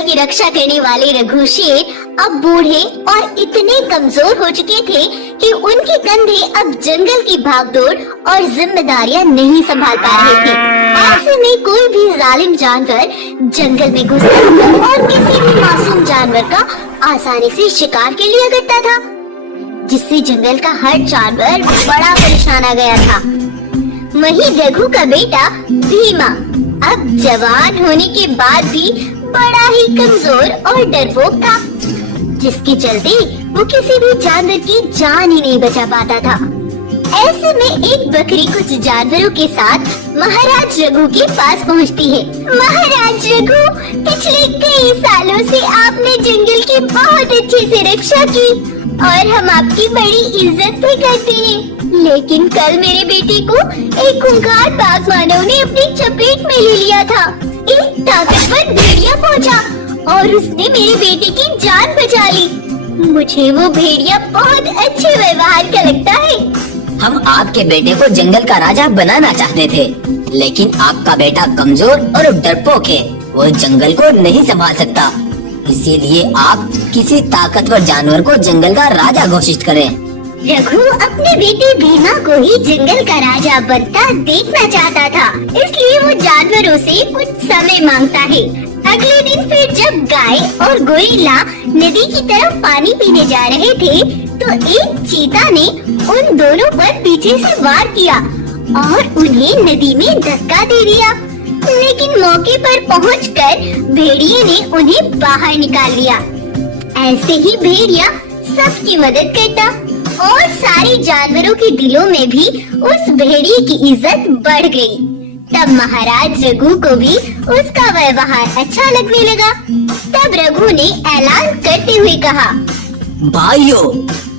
जंगल की रक्षा करने वाले रघु शेर अब बूढ़े और इतने कमजोर हो चुके थे कि उनके कंधे अब जंगल की भागदौड़ और जिम्मेदारियां नहीं संभाल पा रहे थे। ऐसे में कोई भी जालिम जानवर जंगल में घुसकर और किसी भी मासूम जानवर का आसानी से शिकार कर लिया करता था, जिससे जंगल का हर जानवर बड़ा परेशान आ गया था। वहीं रघु का बेटा भीमा अब जवान होने के बाद भी बड़ा ही कमजोर और डरपोक था, जिसके चलते वो किसी भी जानवर की जान ही नहीं बचा पाता था। ऐसे में एक बकरी कुछ जानवरों के साथ महाराज रघु के पास पहुंचती है। महाराज रघु, पिछले कई सालों से आपने जंगल की बहुत अच्छे से रक्षा की और हम आपकी बड़ी इज्जत भी करते हैं, लेकिन कल मेरे बेटे को एक खूंखार बाघ मानव ने अपनी चपेट में ले लिया था। एक ताकतवर भेड़िया पहुंचा और उसने मेरे बेटे की जान बचा ली। मुझे वो भेड़िया बहुत अच्छे व्यवहार का लगता है। हम आपके बेटे को जंगल का राजा बनाना चाहते थे, लेकिन आपका बेटा कमजोर और डरपोक है, वो जंगल को नहीं संभाल सकता। इसीलिए आप किसी ताकतवर जानवर को जंगल का राजा घोषित करें। रघु अपने बेटे भीमा को ही जंगल का राजा बनता देखना चाहता था, इसलिए वो जानवरों से कुछ समय मांगता है। अगले दिन फिर जब गाय और गोरिल्ला नदी की तरफ पानी पीने जा रहे थे, तो एक चीता ने उन दोनों पर पीछे से वार किया और उन्हें नदी में धक्का दे दिया। लेकिन मौके पर पहुंचकर भेड़िए ने उन्हें बाहर निकाल लिया। ऐसे ही भेड़िया सबकी मदद करता और सारे जानवरों के दिलों में भी उस भेड़िए की इज्जत बढ़ गई। तब महाराज रघु को भी उसका व्यवहार अच्छा लगने लगा। तब रघु ने ऐलान करते हुए कहा, भाइयों,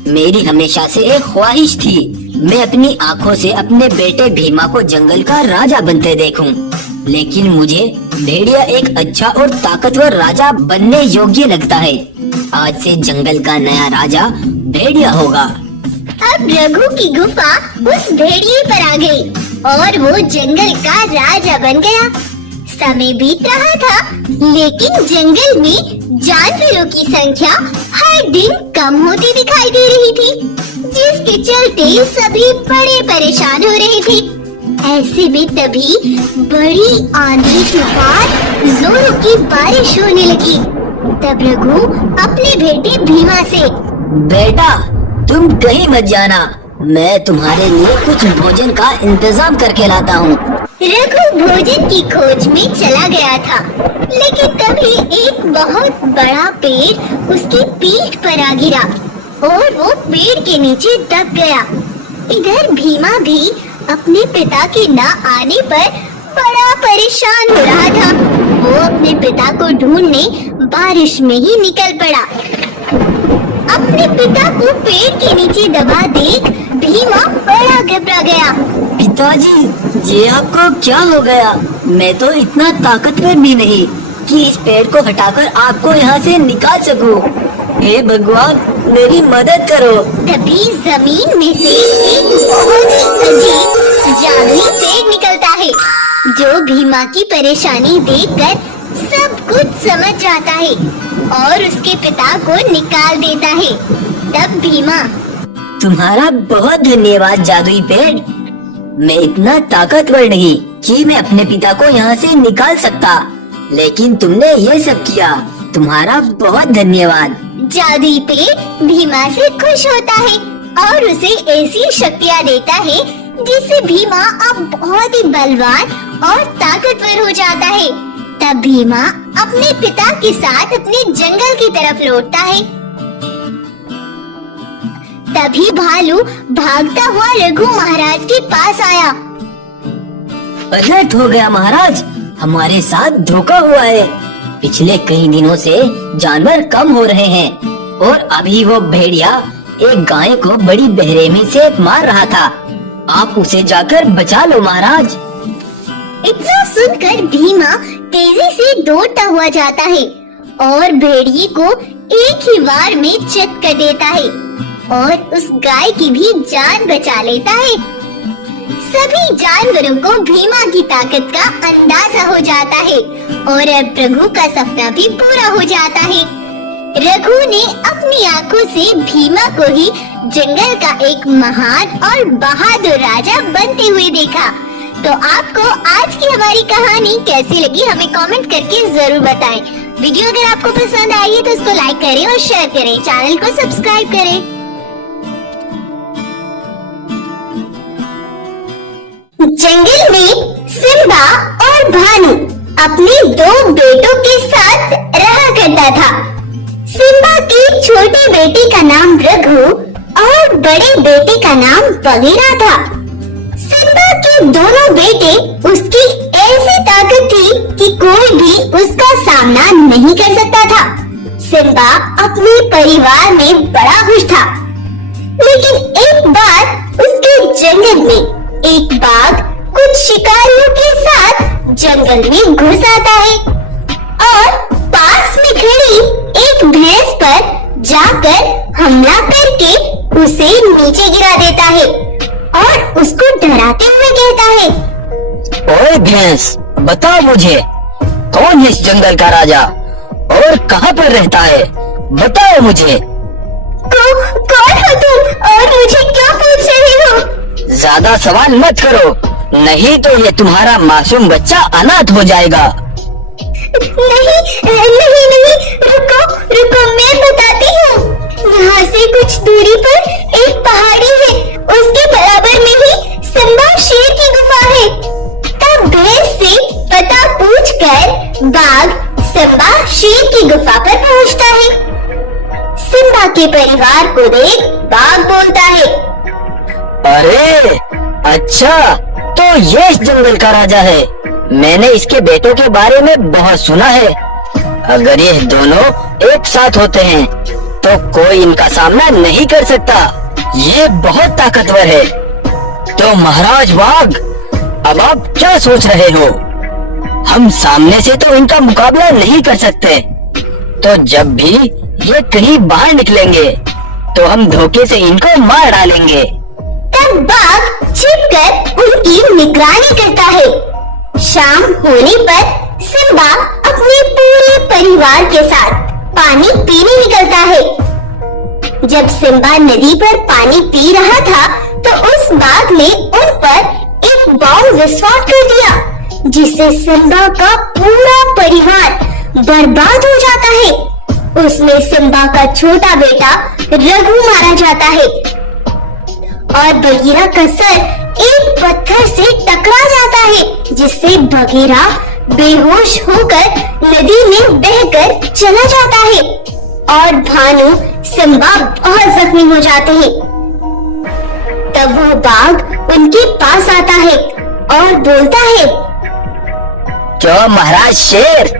मेरी हमेशा से एक ख्वाहिश थी, मैं अपनी आँखों से अपने बेटे भीमा को जंगल का राजा बनते देखूं। लेकिन मुझे भेड़िया एक अच्छा और ताकतवर राजा बनने योग्य लगता है। आज से जंगल का नया राजा भेड़िया होगा। अब रघु की गुफा उस भेड़िए पर आ गई और वो जंगल का राजा बन गया। समय बीत रहा था, लेकिन जंगल में जानवरों की संख्या हर दिन कम होती दिखाई दे रही थी, जिसके चलते सभी बड़े परेशान हो रहे थे। ऐसे में तभी बड़ी आंधी तूफान जोरों की बारिश होने लगी। तब रघु अपने बेटे भीमा से, बेटा तुम कहीं मत जाना, मैं तुम्हारे लिए कुछ भोजन का इंतजाम करके लाता हूँ। रघु भोजन की खोज में चला गया था, लेकिन तभी एक बहुत बड़ा पेड़ उसकी पीठ पर आ गिरा और वो पेड़ के नीचे दब गया। इधर भीमा भी अपने पिता के न आने पर बड़ा परेशान हो रहा था। वो अपने पिता को ढूंढने बारिश में ही निकल पड़ा। अपने पिता को पेड़ के नीचे दबा देख भीमा बड़ा घबरा गया। पिताजी, ये आपको क्या हो गया? मैं तो इतना ताकतवर भी नहीं कि इस पेड़ को हटाकर आपको यहाँ से निकाल सकूं। हे भगवान, मेरी मदद करो। तभी जमीन में से एक बहुत ही अजीब जादुई पेड़ निकलता है, जो भीमा की परेशानी देखकर सब कुछ समझ जाता है और उसके पिता को निकाल देता है। तब भीमा, तुम्हारा बहुत धन्यवाद जादुई पेड़। मैं इतना ताकतवर नहीं कि मैं अपने पिता को यहाँ से निकाल सकता, लेकिन तुमने ये सब किया, तुम्हारा बहुत धन्यवाद। जादुई पेड़ भीमा से खुश होता है और उसे ऐसी शक्तियाँ देता है जिससे भीमा अब बहुत ही बलवान और ताकतवर हो जाता है। तब भीमा अपने पिता के साथ अपने जंगल की तरफ लौटता है। तभी भालू भागता हुआ रघु महाराज के पास आया। अलर्ट हो गया महाराज, हमारे साथ धोखा हुआ है। पिछले कई दिनों से जानवर कम हो रहे हैं और अभी वो भेड़िया एक गाय को बड़ी बेरहमी से मार रहा था। आप उसे जाकर बचा लो महाराज। इतना सुनकर भीमा तेजी से दौड़ता हुआ जाता है और भेड़िए को एक ही वार में चट कर देता है और उस गाय की भी जान बचा लेता है। सभी जानवरों को भीमा की ताकत का अंदाजा हो जाता है और अब रघु का सपना भी पूरा हो जाता है। रघु ने अपनी आंखों से भीमा को ही जंगल का एक महान और बहादुर राजा बनते हुए देखा। तो आपको आज की हमारी कहानी कैसी लगी हमें कमेंट करके जरूर बताएं। वीडियो अगर आपको पसंद आई है तो इसको लाइक करें और शेयर करें, चैनल को सब्सक्राइब करें। जंगल में सिम्बा और भानु अपने दो बेटों के साथ रहा करता था। सिम्बा की छोटे बेटे का नाम रघु और बड़े बेटे का नाम बगीरा था। सिम्बा के दोनों बेटे उसकी ऐसी ताकत थी कि कोई भी उसका सामना नहीं कर सकता था। सिम्बा अपने परिवार में बड़ा खुश था, लेकिन एक बार उसके जंगल में एक बाघ कुछ शिकारियों के साथ जंगल में घुस आता है और पास में खड़ी एक भैंस पर जाकर हमला करके उसे नीचे गिरा देता है और उसको डराते हुए कहता है, ओए भैंस, बताओ मुझे कौन है इस जंगल का राजा और कहाँ पर रहता है? बताओ मुझे। कौन हो तुम और मुझे क्या पूछ रहे हो? ज्यादा सवाल मत करो, नहीं तो ये तुम्हारा मासूम बच्चा अनाथ हो जाएगा। नहीं, रुको, मैं बताती हूँ। यहाँ से कुछ दूरी पर एक पहाड़ी है, उसके बराबर में ही सिम्बा शेर की गुफा है। तब भैंस से पता पूछकर बाघ सिम्बा शेर की गुफा पर पहुँचता है। सिम्बा के परिवार को देख बाघ बोलता है, अरे अच्छा, तो ये इस जंगल का राजा है। मैंने इसके बेटों के बारे में बहुत सुना है। अगर ये दोनों एक साथ होते हैं तो कोई इनका सामना नहीं कर सकता। ये बहुत ताकतवर है। तो महाराज बाघ, अब आप क्या सोच रहे हो? हम सामने से तो इनका मुकाबला नहीं कर सकते, तो जब भी ये कहीं बाहर निकलेंगे तो हम धोखे से इनको मार डालेंगे। तब बाघ छिपकर उनकी निगरानी करता है। शाम होने पर सिम्बा अपने पूरे परिवार के साथ पानी पीने निकलता है। जब सिम्बा नदी पर पानी पी रहा था तो उस बाघ ने उन पर एक बॉम्ब विस्फोट कर दिया, जिससे सिम्बा का पूरा परिवार बर्बाद हो जाता है। उसमें सिम्बा का छोटा बेटा रघु मारा जाता है और बगीरा का सर एक पत्थर से टकरा जाता है, जिससे बगीरा बेहोश होकर नदी में बहकर चला जाता है और भानु सिम्बा बहुत जख्मी हो जाते हैं। तब वो बाघ उनके पास आता है और बोलता है, क्यों महाराज शेर,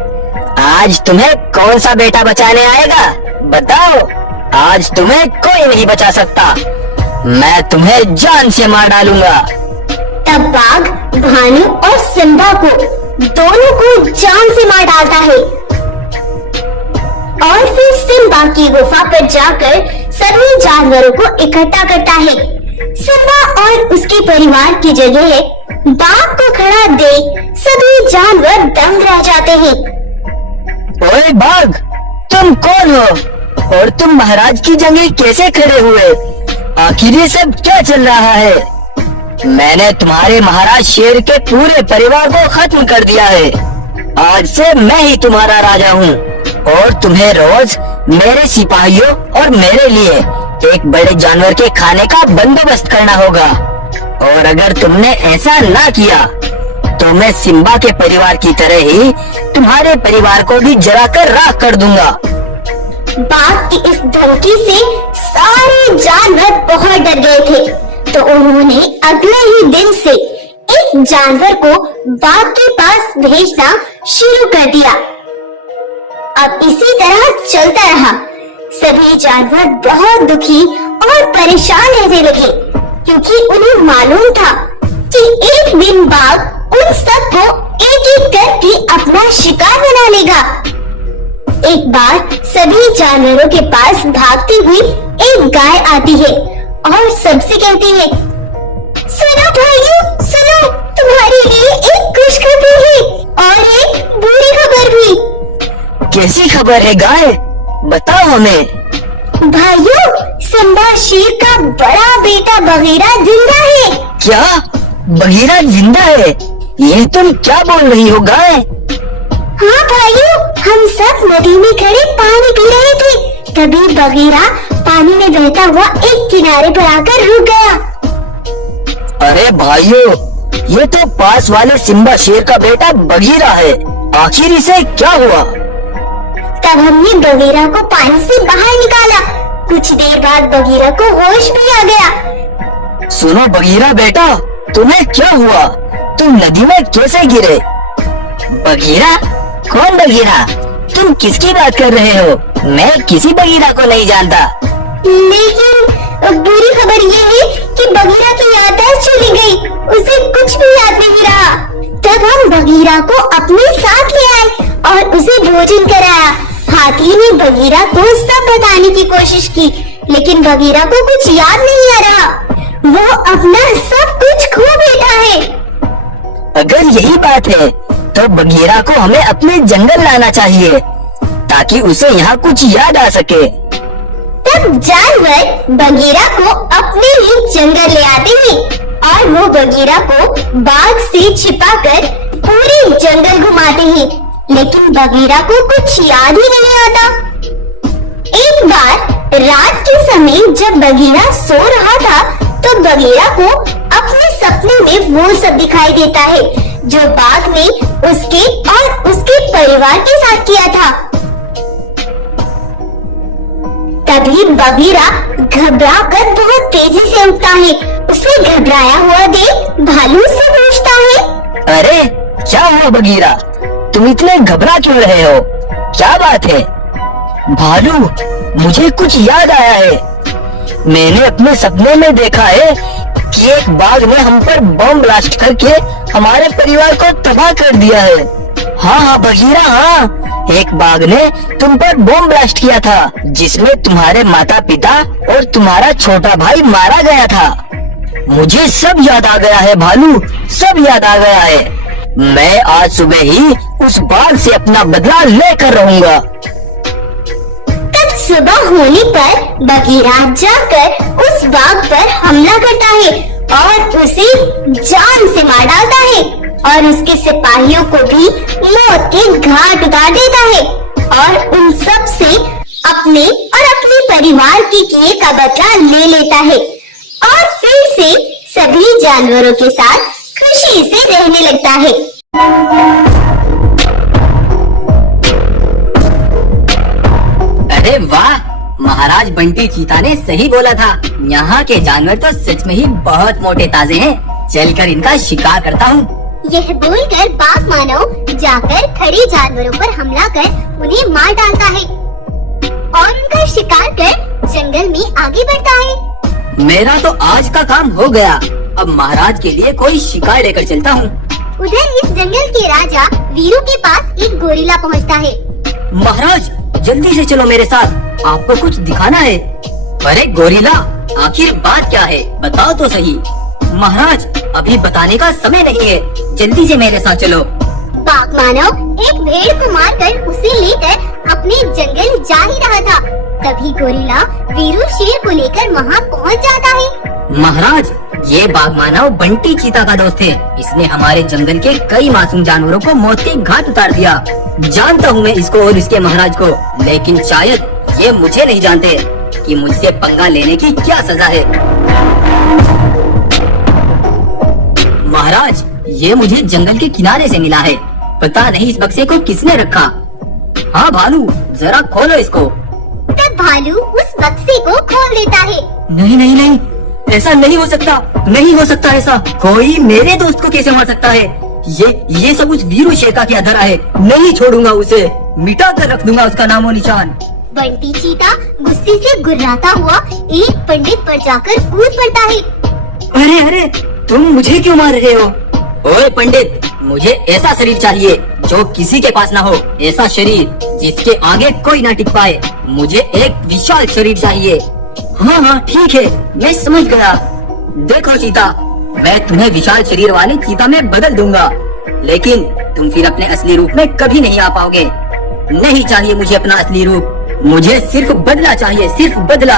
आज तुम्हें कौन सा बेटा बचाने आएगा? बताओ, आज तुम्हें कोई नहीं बचा सकता। मैं तुम्हें जान से मार डालूंगा। तब बाघ भानु और सिम्बा को दोनों को जान से मार डालता है और फिर सिम्बा की गुफा पर जाकर सभी जानवरों को इकट्ठा करता है। सिम्बा और उसके परिवार की जगह बाघ को खड़ा देख सभी जानवर दंग रह जाते हैं। ओए बाघ, तुम कौन हो और तुम महाराज की जगह कैसे खड़े हुए? आखिर ये सब क्या चल रहा है? मैंने तुम्हारे महाराज शेर के पूरे परिवार को खत्म कर दिया है। आज से मैं ही तुम्हारा राजा हूँ और तुम्हें रोज मेरे सिपाहियों और मेरे लिए एक बड़े जानवर के खाने का बंदोबस्त करना होगा। और अगर तुमने ऐसा ना किया तो मैं सिम्बा के परिवार की तरह ही तुम्हारे परिवार को भी जलाकर राख कर दूंगा। बाघ की इस धमकी से सारे जानवर बहुत डर गए थे, तो उन्होंने अगले ही दिन से एक जानवर को बाघ के पास भेजना शुरू कर दिया। अब इसी तरह चलता रहा। सभी जानवर बहुत दुखी और परेशान रहने लगे, क्योंकि उन्हें मालूम था कि एक दिन बाघ उन सबको एक एक करके अपना शिकार बना लेगा। एक बार सभी जानवरों के पास भागती हुई एक गाय आती है और सबसे कहती है, सुनो भाइयों, आपके लिए एक खुशखबरी है और एक बुरी खबर भी। कैसी खबर है गाय, बताओ हमें। भाइयों, सिम्बा शेर का बड़ा बेटा बगीरा जिंदा है। क्या बगीरा जिंदा है? ये तुम क्या बोल रही हो गाय? हाँ भाइयों, हम सब नदी में खड़े पानी पी रहे थे, तभी बगीरा पानी में बहता हुआ एक किनारे पर आकर रुक गया। अरे भाइयों, ये तो पास वाले सिम्बा शेर का बेटा बगीरा है। आखिर इसे क्या हुआ? तब हमने बगीरा को पानी से बाहर निकाला। कुछ देर बाद बगीरा को होश भी आ गया। सुनो बगीरा बेटा, तुम्हें क्या हुआ? तुम नदी में कैसे गिरे? बगीरा? कौन बगीरा? तुम किसकी बात कर रहे हो? मैं किसी बगीरा को नहीं जानता। लेकिन बुरी खबर ये है कि बगीरा की याददाश्त चली गई, उसे कुछ भी याद नहीं रहा। तब हम बगीरा को अपने साथ ले आए और उसे भोजन कराया। हाथी ने बगीरा को सब बताने की कोशिश की, लेकिन बगीरा को कुछ याद नहीं आ रहा। वो अपना सब कुछ खो बैठा है। अगर यही बात है तो बगीरा को हमें अपने जंगल लाना चाहिए ताकि उसे यहाँ कुछ याद आ सके। तब जानवर बगीरा को अपने लिए जंगल ले आते हैं और वो बगीरा को बाघ से छिपाकर पूरे जंगल घुमाते हैं, लेकिन बगीरा को कुछ याद ही नहीं आता। एक बार रात के समय जब बगीरा सो रहा था तो बगीरा को अपने सपने में वो सब दिखाई देता है जो बाघ ने उसके और उसके परिवार के साथ किया था। तभी बगीरा घबराकर बहुत तेजी से उठता है। उसे घबराया हुआ देख भालू से पूछता है, अरे क्या हुआ बगीरा, तुम इतने घबरा क्यों रहे हो? क्या बात है? भालू, मुझे कुछ याद आया है। मैंने अपने सपने में देखा है कि एक बाघ ने हम पर बम ब्लास्ट करके हमारे परिवार को तबाह कर दिया है। हाँ हाँ बगीरा, हाँ, एक बाघ ने तुम पर बम ब्लास्ट किया था जिसमें तुम्हारे माता पिता और तुम्हारा छोटा भाई मारा गया था। मुझे सब याद आ गया है भालू, सब याद आ गया है। मैं आज सुबह ही उस बाघ से अपना बदला लेकर रहूंगा। तब सुबह होने पर बगीरा जाकर उस बाघ पर हमला करता है और उसे जान से मार डालता है और उसके सिपाहियों को भी मौत के घाट उतार देता है और उन सब से अपने और अपने परिवार के किए का बदला ले लेता है और फिर से सभी जानवरों के साथ खुशी से रहने लगता है। अरे वाह, महाराज बंटी चीता ने सही बोला था। यहाँ के जानवर तो सच में ही बहुत मोटे ताजे हैं। चलकर इनका शिकार करता हूँ। यह बोलकर बाघ मानव जाकर खड़े जानवरों पर हमला कर उन्हें मार डालता है और उनका शिकार कर जंगल में आगे बढ़ता है। मेरा तो आज का काम हो गया। अब महाराज के लिए कोई शिकार लेकर चलता हूँ। उधर इस जंगल के राजा वीरू के पास एक गोरिल्ला पहुँचता है। महाराज जल्दी से चलो मेरे साथ, आपको कुछ दिखाना है। अरे गोरिल्ला, आखिर बात क्या है, बताओ तो सही। महाराज अभी बताने का समय नहीं है, जल्दी से मेरे साथ चलो। बाघ मानव एक भेड़ को मारकर उसे लेकर अपने जंगल जा ही रहा था। तभी गोरिल्ला वीरू शेर को लेकर वहाँ पहुँच जाता है। महाराज, ये बाघ मानव बंटी चीता का दोस्त है। इसने हमारे जंगल के कई मासूम जानवरों को मौत के घाट उतार दिया। जानता हूँ मैं इसको और इसके महाराज को, लेकिन शायद ये मुझे नहीं जानते कि मुझसे पंगा लेने की क्या सजा है। महाराज, ये मुझे जंगल के किनारे से मिला है। पता नहीं इस बक्से को किसने रखा। हाँ भालू, जरा खोलो इसको। तब भालू उस बक्से को खोल देता है। नहीं नहीं नहीं, ऐसा नहीं हो सकता, नहीं हो सकता ऐसा। कोई मेरे दोस्त को कैसे मार सकता है? ये सब उस वीरू शेर की अधरा है। नहीं छोड़ूंगा उसे, मिटा कर रख दूंगा उसका नामो निशान। बंटी चीता गुस्से से गुर्राता हुआ एक पंडित पर जाकर कूद पड़ता है। अरे अरे, तुम मुझे क्यों मार रहे हो? ओए पंडित, मुझे ऐसा शरीर चाहिए जो किसी के पास ना हो। ऐसा शरीर जिसके आगे कोई ना टिक पाए। मुझे एक विशाल शरीर चाहिए। हाँ हाँ ठीक है, मैं समझ गया। देखो चीता, मैं तुम्हें विशाल शरीर वाले चीता में बदल दूंगा, लेकिन तुम फिर अपने असली रूप में कभी नहीं आ पाओगे। नहीं चाहिए मुझे अपना असली रूप, मुझे सिर्फ बदला चाहिए, सिर्फ बदला।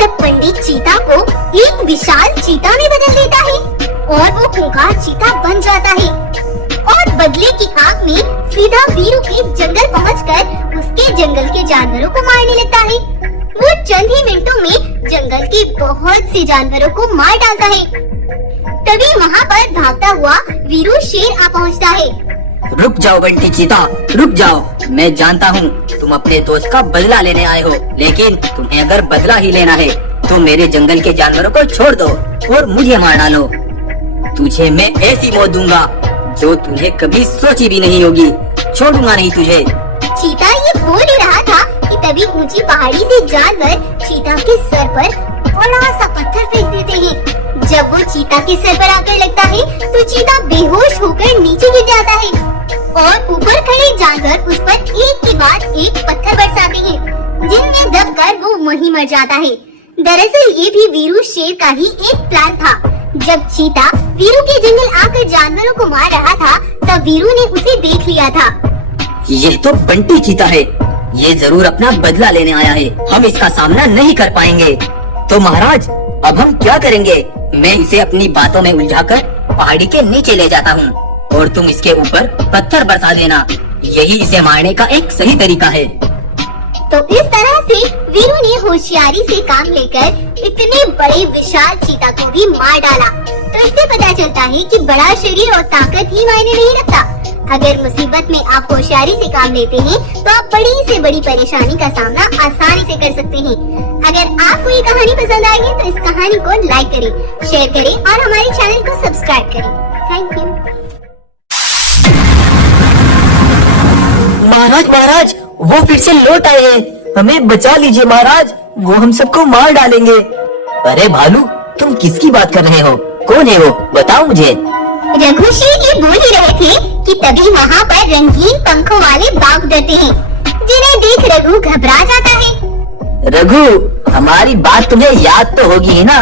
तब पंडित चीता को एक विशाल चीता में बदल देता है और वो खूंखार चीता बन जाता है और बदले की आग में सीधा वीरू के जंगल पहुंचकर उसके जंगल के जानवरों को मारने लगता है। वो चंद ही मिनटों में जंगल के बहुत से जानवरों को मार डालता है। तभी वहाँ पर भागता हुआ वीरू शेर आ पहुँचता है। रुक जाओ बंटी चीता, रुक जाओ। मैं जानता हूँ तुम अपने दोस्त का बदला लेने आए हो, लेकिन तुम्हें अगर बदला ही लेना है तो मेरे जंगल के जानवरों को छोड़ दो और मुझे मार डालो। तुझे मैं ऐसी मौत दूंगा जो तुझे कभी सोची भी नहीं होगी। छोड़ूंगा नहीं तुझे। चीता ये बोल ही रहा था कि तभी ऊंची पहाड़ी से जानवर चीता के सर पर बड़ा सा पत्थर फेंक देते हैं। जब वो चीता के सर पर आकर लगता है तो चीता बेहोश होकर नीचे गिर जाता है और ऊपर खड़े जानवर उस पर एक के बाद एक पत्थर बरसाते हैं, जिनमें दबकर वो वहीं मर जाता है। दरअसल ये भी वीरू शेर का ही एक प्लान था। जब चीता वीरू के जंगल आकर जानवरों को मार रहा था तब वीरू ने उसे देख लिया था। ये तो बंटी चीता है, ये जरूर अपना बदला लेने आया है। हम इसका सामना नहीं कर पाएंगे। तो महाराज अब हम क्या करेंगे? मैं इसे अपनी बातों में उलझाकर पहाड़ी के नीचे ले जाता हूँ और तुम इसके ऊपर पत्थर बरसा देना। यही इसे मारने का एक सही तरीका है। तो इस तरह से वीरू ने होशियारी से काम लेकर इतने बड़े विशाल चीता को भी मार डाला। तो इससे पता चलता है कि बड़ा शरीर और ताकत ही मायने नहीं रखता। अगर मुसीबत में आप होशियारी से काम लेते हैं तो आप बड़ी से बड़ी परेशानी का सामना आसानी से कर सकते हैं। अगर आपको ये कहानी पसंद आई है तो इस कहानी को लाइक करें, शेयर करें और हमारे चैनल को सब्सक्राइब करें। Thank you. महाराज महाराज, वो फिर से लौट आए हैं। हमें बचा लीजिए महाराज, वो हम सबको मार डालेंगे। अरे भालू, तुम किसकी बात कर रहे हो? कौन है वो? बताओ मुझे। रघु शेर ये बोल ही रहे थे कि तभी वहाँ पर रंगीन पंखों वाले बाघ उतरते हैं, जिन्हें देख रघु घबरा जाता है। रघु, हमारी बात तुम्हें याद तो होगी ही ना,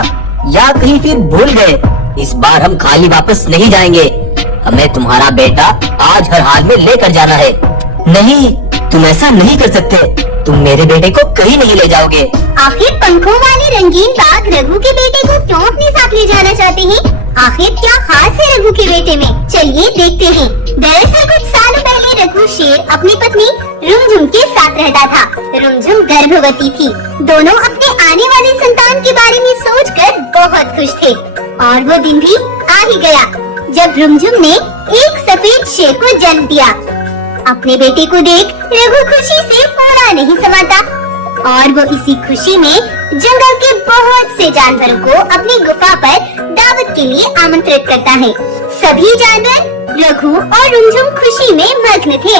या कहीं फिर भूल गए? इस बार हम खाली वापस नहीं जाएंगे। हमें तुम्हारा बेटा आज हर हाल में लेकर जाना है। नहीं, तुम ऐसा नहीं कर सकते। तुम मेरे बेटे को कहीं नहीं ले जाओगे। आखिर पंखों वाले रंगीन बाघ रघु के बेटे को क्यों अपने साथ ले जाना चाहते हैं? आखिर क्या खास है रघु के बेटे में? चलिए देखते हैं। दरअसल कुछ सालों पहले रघु शेर अपनी पत्नी रुमझुम के साथ रहता था। रुमझुम गर्भवती थी। दोनों अपने आने वाली संतान के बारे में सोचकर बहुत खुश थे और वो दिन भी आ ही गया जब रुमझुम ने एक सफेद शेर को जन्म दिया। अपने बेटे को देख रघु खुशी से पूरा नहीं समाता और वो इसी खुशी में जंगल के बहुत से जानवरों को अपनी गुफा पर दावत के लिए आमंत्रित करता है। सभी जानवर रघु और रुमझुम खुशी में मग्न थे,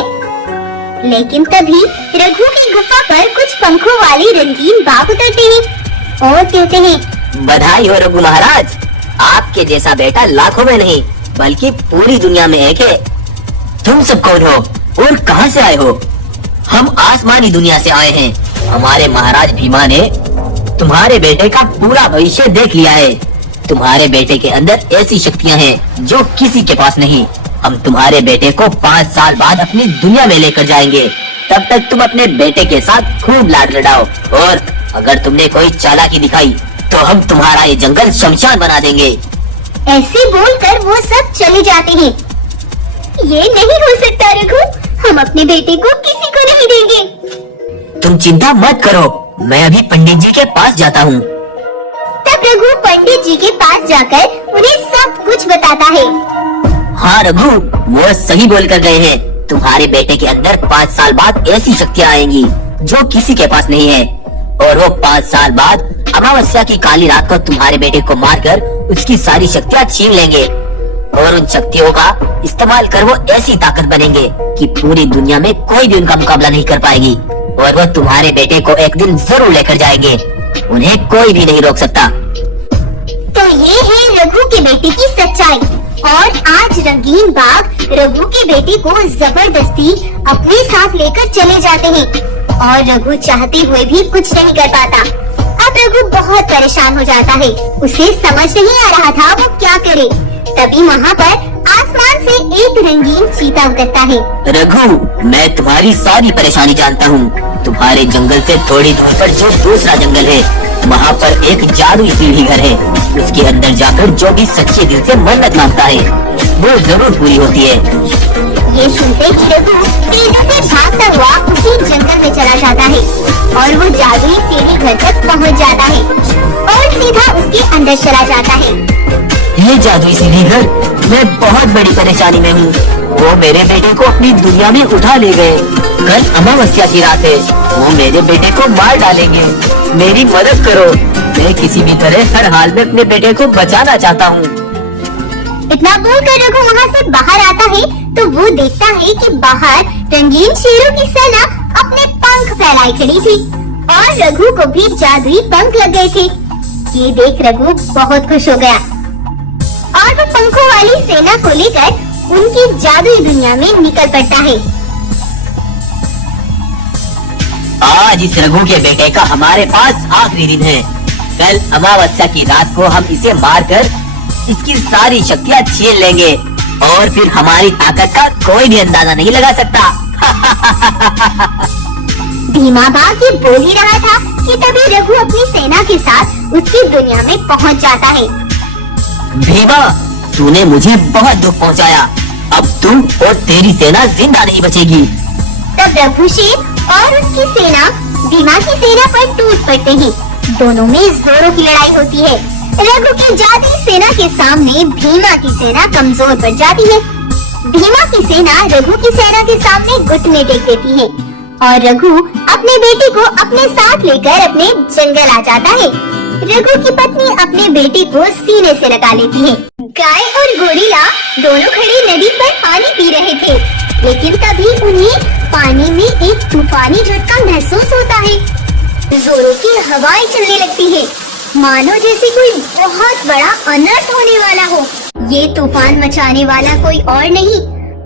लेकिन तभी रघु की गुफा पर कुछ पंखों वाले रंगीन बाघ उतरते हैं और कहते हैं, बधाई हो रघु महाराज, आपके जैसा बेटा लाखों में नहीं बल्कि पूरी दुनिया में एक है। तुम सब कौन हो और कहाँ से आए हो? हम आसमानी दुनिया से आए हैं। हमारे महाराज भीमा ने तुम्हारे बेटे का पूरा भविष्य देख लिया है। तुम्हारे बेटे के अंदर ऐसी शक्तियाँ हैं जो किसी के पास नहीं। हम तुम्हारे बेटे को 5 साल बाद अपनी दुनिया में लेकर जाएंगे। तब तक तुम अपने बेटे के साथ खूब लाड लड़ाओ और अगर तुमने कोई चालाकी दिखाई तो हम तुम्हारा ये जंगल शमशान बना देंगे। ऐसे बोलकर वो सब चले जाते हैं। ये नहीं हो सकता रघु, हम अपने बेटे को किसी को नहीं देंगे। तुम चिंता मत करो, मैं अभी पंडित जी के पास जाता हूँ। तब रघु पंडित जी के पास जाकर उन्हें सब कुछ बताता है। हाँ रघु, वो सही बोल कर गए हैं। तुम्हारे बेटे के अंदर 5 साल बाद ऐसी शक्तियाँ आएंगी जो किसी के पास नहीं है और वो 5 साल बाद अमावस्या की काली रात को तुम्हारे बेटे को मारकर उसकी सारी शक्तियाँ छीन लेंगे और उन शक्तियों का इस्तेमाल कर वो ऐसी ताकत बनेंगे कि पूरी दुनिया में कोई भी उनका मुकाबला नहीं कर पाएगी और वो तुम्हारे बेटे को एक दिन जरूर लेकर जाएंगे। उन्हें कोई भी नहीं रोक सकता। तो ये है रघु के बेटे की सच्चाई और आज रंगीन बाघ रघु के बेटे को जबरदस्ती अपने साथ लेकर चले जाते हैं और रघु चाहते हुए भी कुछ नहीं कर पाता। अब अब रघु बहुत परेशान हो जाता है। उसे समझ नहीं आ रहा था वो क्या करे। तभी वहाँ पर आसमान से एक रंगीन चीता उतरता है। रघु, मैं तुम्हारी सारी परेशानी जानता हूँ। तुम्हारे जंगल से थोड़ी दूर पर जो दूसरा जंगल है, वहाँ पर एक जादुई सीढ़ी घर है। उसके अंदर जाकर जो भी सच्चे दिल से मन्नत मांगता है वो जरूर पूरी होती है। ये सुनते ही रघु तेजी से भागता हुआ उसी जंगल में चला जाता है और वो जादुई सीढ़ी घर तक पहुँच जाता है और सीधा उसके अंदर चला जाता है। ये जादुई सीढ़ी घर, मैं बहुत बड़ी परेशानी में हूँ। वो मेरे बेटे को अपनी दुनिया में उठा ले गए। कल अमावस्या की रात है, वो मेरे बेटे को मार डालेंगे। मेरी मदद करो, मैं किसी भी तरह हर हाल में अपने बेटे को बचाना चाहता हूँ। इतना बोलकर रघु वहाँ से बाहर आता है तो वो देखता है कि बाहर रंगीन शेरों की सेना अपने पंख फैलाए खड़ी थी और रघु को भी जादुई पंख लग गए थे। ये देख रघु बहुत खुश हो गया और वो पंखों वाली सेना को लेकर उनकी जादुई दुनिया में निकल पड़ता है। आज इस रघु के बेटे का हमारे पास आखिरी दिन है। कल अमावस्या की रात को हम इसे मारकर इसकी सारी शक्तियाँ छीन लेंगे और फिर हमारी ताकत का कोई भी अंदाजा नहीं लगा सकता। भीमा बाघ ये बोल ही रहा था कि तभी रघु अपनी सेना के साथ उसकी दुनिया में पहुंच जाता है। भीमा, तूने मुझे बहुत दुख पहुंचाया। अब तुम और तेरी सेना जिंदा नहीं बचेगी। तब रघु शेर और उसकी सेना भीमा की सेना पर टूट पड़ते हैं। दोनों में जोरों की लड़ाई होती है। रघु की जादुई सेना के सामने भीमा की सेना कमजोर पड़ जाती है। भीमा की सेना रघु की सेना के सामने घुटने टेक देती है और रघु अपने बेटे को अपने साथ लेकर अपने जंगल आ जाता है। रघु की पत्नी अपने बेटे को सीने से लगा लेती है। गाय और गोरिल्ला दोनों खड़े नदी पर पानी पी रहे थे, लेकिन तभी उन्हें पानी में एक तूफानी झटका महसूस होता है। जोरों की हवाएं चलने लगती है, मानो जैसे कोई बहुत बड़ा अनर्थ होने वाला हो। ये तूफान मचाने वाला कोई और नहीं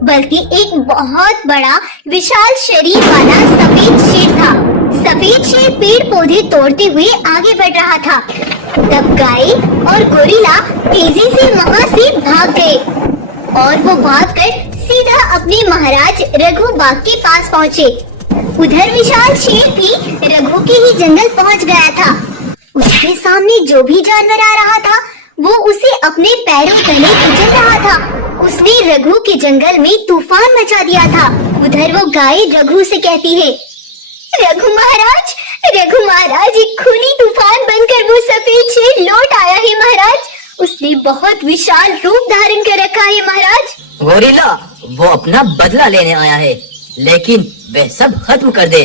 बल्कि एक बहुत बड़ा विशाल शरीर वाला सफेद शेर था। सफेद शेर पेड़ पौधे तोड़ते हुए आगे बढ़ रहा था। तब गाय और गोरिल्ला तेजी से वहाँ से भाग गए और वो भागकर सीधा अपने महाराज रघु बाघ के पास पहुँचे। उधर विशाल शेर भी रघु के ही जंगल पहुँच गया था। उसके सामने जो भी जानवर आ रहा था वो उसे अपने पैरों तले कुचल रहा था। उसने रघु के जंगल में तूफान मचा दिया था। उधर वो गाय रघु से कहती है, रघु महाराज एक खूनी तूफान बनकर वो सफेद शेर लौट आया है महाराज। उसने बहुत विशाल रूप धारण कर रखा है महाराज। गोरिल्ला, वो अपना बदला लेने आया है, लेकिन वह सब खत्म कर दे।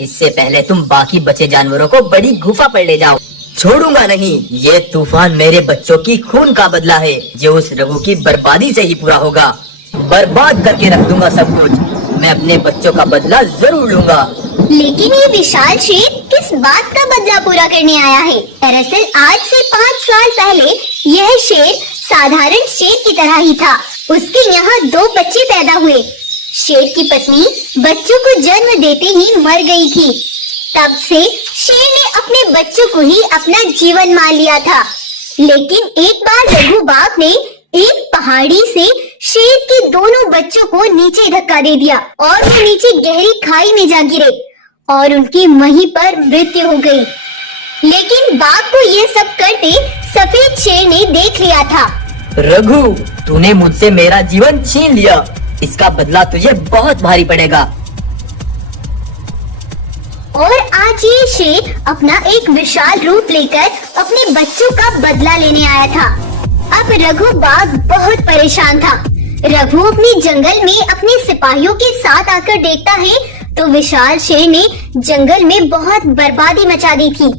इससे पहले तुम बाकी बचे जानवरों को बड़ी गुफा पर ले जाओ। छोड़ूंगा नहीं। ये तूफान मेरे बच्चों की खून का बदला है जो उस रघु की बर्बादी से ही पूरा होगा। बर्बाद करके रख दूंगा सब कुछ। मैं अपने बच्चों का बदला जरूर लूंगा। लेकिन ये विशाल शेर किस बात का बदला पूरा करने आया है? दरअसल आज से 5 साल पहले यह शेर साधारण शेर की तरह ही था। उसके यहाँ 2 बच्चे पैदा हुए। शेर की पत्नी बच्चों को जन्म देते ही मर गई थी। तब से शेर ने अपने बच्चों को ही अपना जीवन मान लिया था। लेकिन एक बार रघु बाघ ने एक पहाड़ी से शेर के दोनों बच्चों को नीचे धक्का दे दिया और वो नीचे गहरी खाई में जा गिरे और उनकी वहीं पर मृत्यु हो गई। लेकिन बाघ को ये सब करते सफेद शेर ने देख लिया था। रघु, तूने मुझसे मेरा जीवन छीन लिया। इसका बदला तुझे बहुत भारी पड़ेगा। और आज ये शेर अपना एक विशाल रूप लेकर अपने बच्चों का बदला लेने आया था। अब रघु बाघ बहुत परेशान था। रघु अपने जंगल में अपने सिपाहियों के साथ आकर देखता है तो विशाल शेर ने जंगल में बहुत बर्बादी मचा दी थी।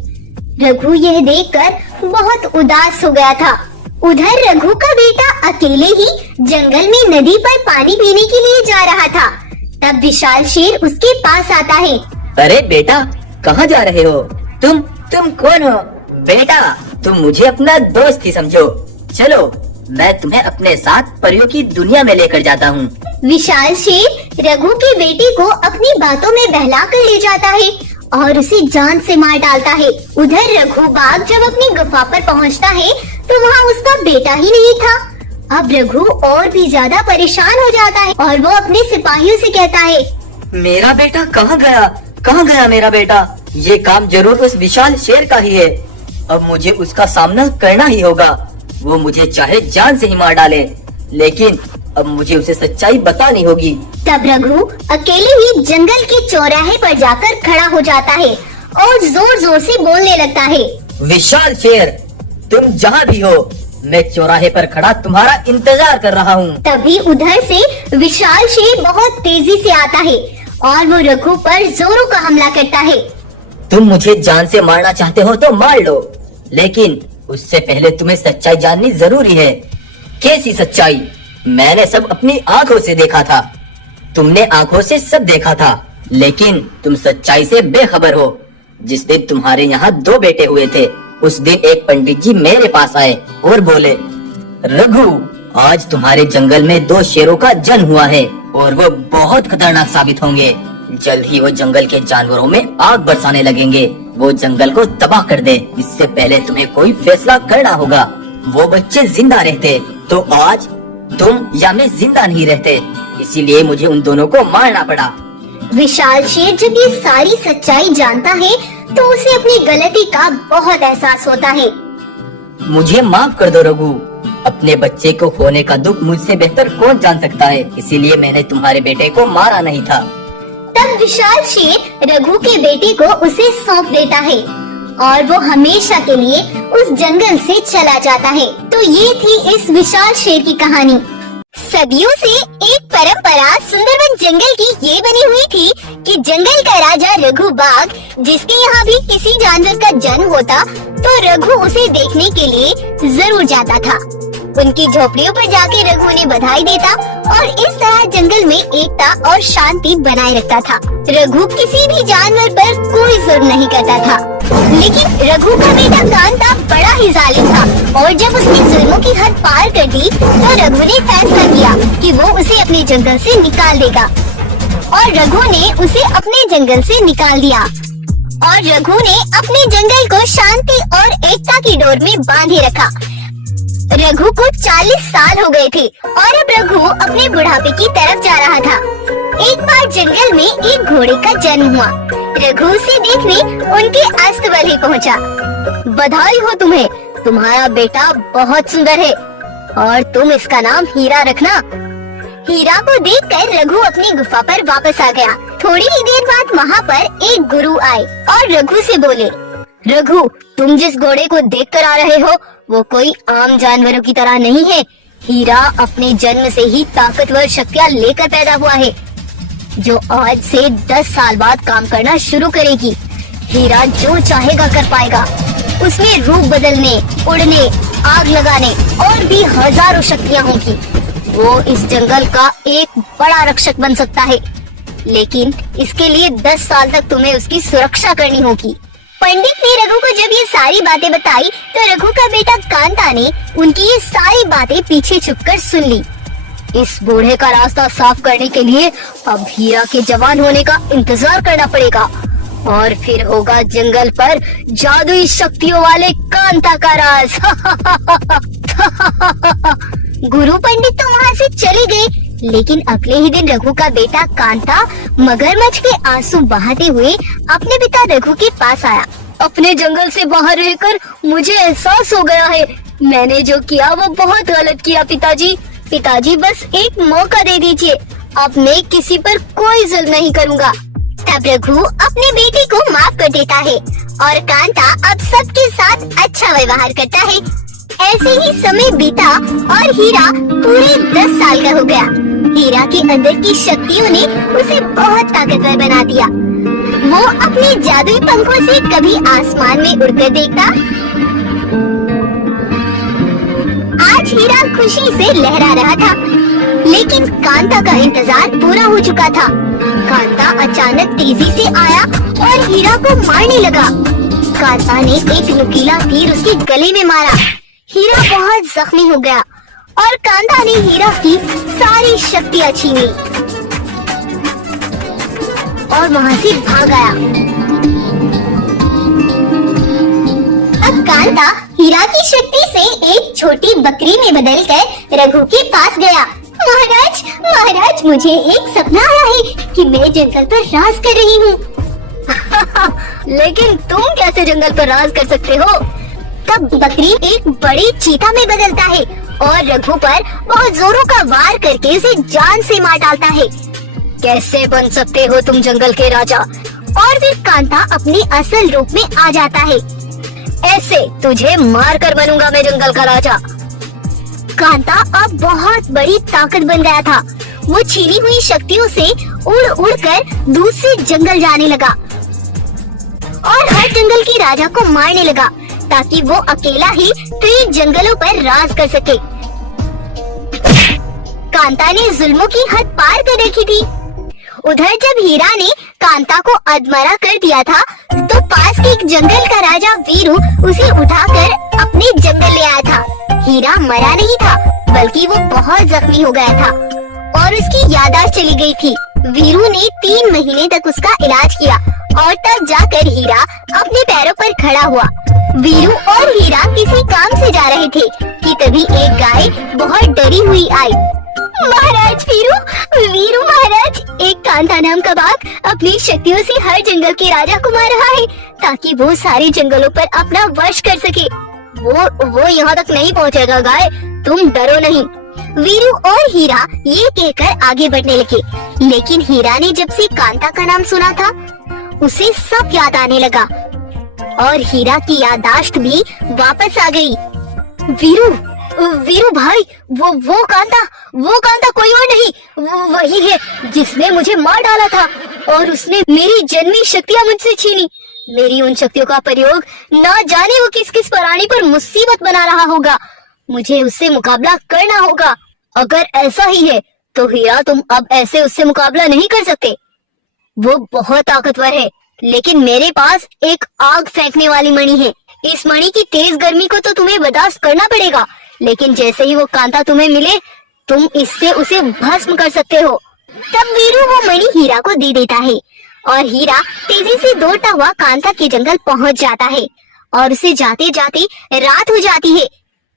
रघु यह देखकर बहुत उदास हो गया था। उधर रघु का बेटा अकेले ही जंगल में नदी पर पानी पीने के लिए जा रहा था। तब विशाल शेर उसके पास आता है। अरे बेटा, कहाँ जा रहे हो? तुम कौन हो? बेटा, तुम मुझे अपना दोस्त ही समझो। चलो, मैं तुम्हें अपने साथ परियों की दुनिया में लेकर जाता हूँ। विशाल शेर रघु के बेटे को अपनी बातों में बहला कर ले जाता है और उसे जान से मार डालता है। उधर रघु बाघ जब अपनी गुफा पर पहुंचता है तो वहाँ उसका बेटा ही नहीं था। अब रघु और भी ज्यादा परेशान हो जाता है और वो अपने सिपाहियों से कहता है, मेरा बेटा कहाँ गया? कहाँ गया मेरा बेटा? ये काम जरूर उस विशाल शेर का ही है। अब मुझे उसका सामना करना ही होगा। वो मुझे चाहे जान से ही मार डाले, लेकिन अब मुझे उसे सच्चाई बतानी होगी। तब रघु अकेले ही जंगल के चौराहे पर जाकर खड़ा हो जाता है और जोर जोर से बोलने लगता है, विशाल शेर, तुम जहाँ भी हो, मैं चौराहे पर खड़ा तुम्हारा इंतजार कर रहा हूँ। तभी उधर से विशाल शेर बहुत तेजी से आता है और वो रघु पर जोरों का हमला करता है। तुम मुझे जान से मारना चाहते हो तो मार लो, लेकिन उससे पहले तुम्हें सच्चाई जाननी जरूरी है। कैसी सच्चाई? मैंने सब अपनी आंखों से देखा था। तुमने आंखों से सब देखा था, लेकिन तुम सच्चाई से बेखबर हो। जिस दिन तुम्हारे यहाँ 2 बेटे हुए थे, उस दिन एक पंडित जी मेरे पास आए और बोले, रघु, आज तुम्हारे जंगल में 2 शेरों का जन्म हुआ है और वो बहुत खतरनाक साबित होंगे। जल्द ही वो जंगल के जानवरों में आग बरसाने लगेंगे। वो जंगल को तबाह कर दे। इससे पहले तुम्हें कोई फैसला करना होगा। वो बच्चे जिंदा रहते तो आज तुम या मैं जिंदा नहीं रहते, इसीलिए मुझे उन दोनों को मारना पड़ा। विशाल शेर जब ये सारी सच्चाई जानता है तो उसे अपनी गलती का बहुत एहसास होता है। मुझे माफ कर दो रघु, अपने बच्चे को खोने का दुख मुझसे बेहतर कौन जान सकता है, इसीलिए मैंने तुम्हारे बेटे को मारा नहीं था। तब विशाल शेर रघु के बेटे को उसे सौंप देता है और वो हमेशा के लिए उस जंगल से चला जाता है। तो ये थी इस विशाल शेर की कहानी। सदियों से एक परंपरा सुंदरवन जंगल की ये बनी हुई थी कि जंगल का राजा रघु बाघ, जिसके यहाँ भी किसी जानवर का जन्म होता तो रघु उसे देखने के लिए जरूर जाता था। उनकी झोपड़ियों पर जाके रघु ने बधाई देता और इस तरह जंगल में एकता और शांति बनाए रखता था। रघु किसी भी जानवर पर कोई जुल्म नहीं करता था, लेकिन रघु का बेटा कांता बड़ा ही जालिम था और जब उसने जुल्मों की हद पार कर दी तो रघु ने फैसला किया कि वो उसे अपने जंगल से निकाल देगा और रघु ने उसे अपने जंगल से निकाल दिया और रघु ने अपने जंगल को शांति और एकता की डोर में बांधे रखा। रघु को 40 साल हो गए थे और अब रघु अपने बुढ़ापे की तरफ जा रहा था। एक बार जंगल में एक घोड़े का जन्म हुआ। रघु उसे देखने उनके अस्तबल ही पहुंचा। बधाई हो तुम्हें, तुम्हारा बेटा बहुत सुंदर है और तुम इसका नाम हीरा रखना। हीरा को देखकर रघु अपनी गुफा पर वापस आ गया। थोड़ी ही देर बाद वहाँ पर एक गुरु आए और रघु से बोले, रघु, तुम जिस घोड़े को देखकर आ रहे हो वो कोई आम जानवरों की तरह नहीं है। हीरा अपने जन्म से ही ताकतवर शक्तियाँ लेकर पैदा हुआ है, जो आज से 10 साल बाद काम करना शुरू करेगी। हीरा जो चाहेगा कर पाएगा। उसमें रूप बदलने, उड़ने, आग लगाने और भी हजारों शक्तियाँ होंगी। वो इस जंगल का एक बड़ा रक्षक बन सकता है, लेकिन इसके लिए 10 साल तक तुम्हें उसकी सुरक्षा करनी होगी। पंडित ने रघु को जब ये सारी बातें बताई तो रघु का बेटा कांता ने उनकी ये सारी बातें पीछे छुपकर सुन ली। इस बूढ़े का रास्ता साफ करने के लिए अब हीरा के जवान होने का इंतजार करना पड़ेगा और फिर होगा जंगल पर जादुई शक्तियों वाले कांता का राज। गुरु पंडित तो वहाँ से चले गए, लेकिन अगले ही दिन रघु का बेटा कांता मगरमच्छ के आंसू बहाते हुए अपने पिता रघु के पास आया। अपने जंगल से बाहर रहकर मुझे एहसास हो गया है, मैंने जो किया वो बहुत गलत किया पिताजी। पिताजी, बस एक मौका दे दीजिए, अब मैं किसी पर कोई जुल्म नहीं करूँगा। तब रघु अपने बेटे को माफ कर देता है और कांता अब सबके साथ अच्छा व्यवहार करता है। ऐसे ही समय बीता और हीरा पूरे 10 साल का हो गया। हीरा के अंदर की शक्तियों ने उसे बहुत ताकतवर बना दिया। वो अपने जादुई पंखों से कभी आसमान में उड़कर देखता। आज हीरा खुशी से लहरा रहा था, लेकिन कांता का इंतजार पूरा हो चुका था। कांता अचानक तेजी से आया और हीरा को मारने लगा। कांता ने एक नुकीला तीर उसके गले में मारा। हीरा बहुत जख्मी हो गया और कांता ने हीरा की सारी शक्तियाँ छीनी और वहाँ से भाग आया। अब कांता हीरा की शक्ति से एक छोटी बकरी में बदलकर रघु के पास गया। महाराज, महाराज, मुझे एक सपना आया है कि मैं जंगल पर राज कर रही हूँ। लेकिन तुम कैसे जंगल पर राज कर सकते हो? तब बकरी एक बड़ी चीता में बदलता है और रघु पर बहुत जोरों का वार करके उसे जान से मार डालता है। कैसे बन सकते हो तुम जंगल के राजा? और फिर कांता अपने असल रूप में आ जाता है। ऐसे तुझे मार कर बनूंगा मैं जंगल का राजा। कांता अब बहुत बड़ी ताकत बन गया था। वो छीनी हुई शक्तियों से उड़ उड़ कर दूसरे जंगल जाने लगा और हर जंगल के राजा को मारने लगा ताकि वो अकेला ही कई जंगलों पर राज कर सके। कांता ने जुल्मों की हद पार कर रखी थी। उधर जब हीरा ने कांता को अधमरा कर दिया था तो पास के एक जंगल का राजा वीरू उसे उठाकर अपने जंगल ले आया था। हीरा मरा नहीं था बल्कि वो बहुत जख्मी हो गया था और उसकी याददाश्त चली गई थी। वीरू ने 3 महीने तक उसका इलाज किया और तब जाकर हीरा अपने पैरों पर खड़ा हुआ। वीरू और हीरा किसी काम से जा रहे थे कि तभी एक गाय बहुत डरी हुई आई। महाराज, वीरू महाराज, एक कांता नाम का बाघ अपनी शक्तियों से हर जंगल के राजा को मार रहा है ताकि वो सारे जंगलों पर अपना वश कर सके। वो यहाँ तक नहीं पहुँचेगा गाय, तुम डरो नहीं। वीरू और हीरा ये कहकर आगे बढ़ने लगे, लेकिन हीरा ने जब से कांता का नाम सुना था उसे सब याद आने लगा और हीरा की याददाश्त भी वापस आ गई। वीरू भाई, वो कांता कोई और नहीं, वही है जिसने मुझे मार डाला था और उसने मेरी जन्मी शक्तियाँ मुझसे छीनी। मेरी उन शक्तियों का प्रयोग ना जाने वो किस किस प्राणी पर मुसीबत बना रहा होगा। मुझे उससे मुकाबला करना होगा। अगर ऐसा ही है तो हीरा, तुम अब ऐसे उससे मुकाबला नहीं कर सकते। वो बहुत ताकतवर है, लेकिन मेरे पास एक आग फेंकने वाली मणि है। इस मणि की तेज गर्मी को तो तुम्हें बर्दाश्त करना पड़ेगा, लेकिन जैसे ही वो कांता तुम्हें मिले तुम इससे उसे भस्म कर सकते हो। तब वीरू वो मणि हीरा को दे देता है और हीरा तेजी से दौड़ता हुआ कांता के जंगल पहुंच जाता है और उसे जाते जाते रात हो जाती है।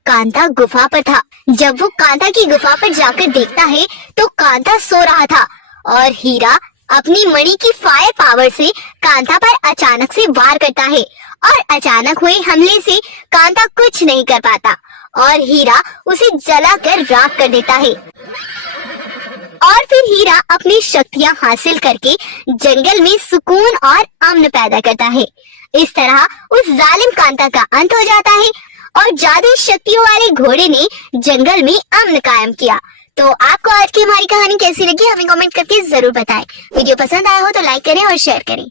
कांता गुफा पर था। जब वो कांता की गुफा पर जाकर देखता है तो कांता सो रहा था और हीरा अपनी मणि की फायर पावर से कांता पर अचानक से वार करता है और अचानक हुए हमले से कांता कुछ नहीं कर पाता और हीरा उसे जलाकर राख कर देता है। और फिर हीरा अपनी शक्तियां हासिल करके जंगल में सुकून और अमन पैदा करता है। इस तरह उस जालिम कांता का अंत हो जाता है और जादुई शक्तियों वाले घोड़े ने जंगल में अमन कायम किया। तो आपको आज की हमारी कहानी कैसी लगी हमें कमेंट करके जरूर बताएं। वीडियो पसंद आया हो तो लाइक करें और शेयर करें।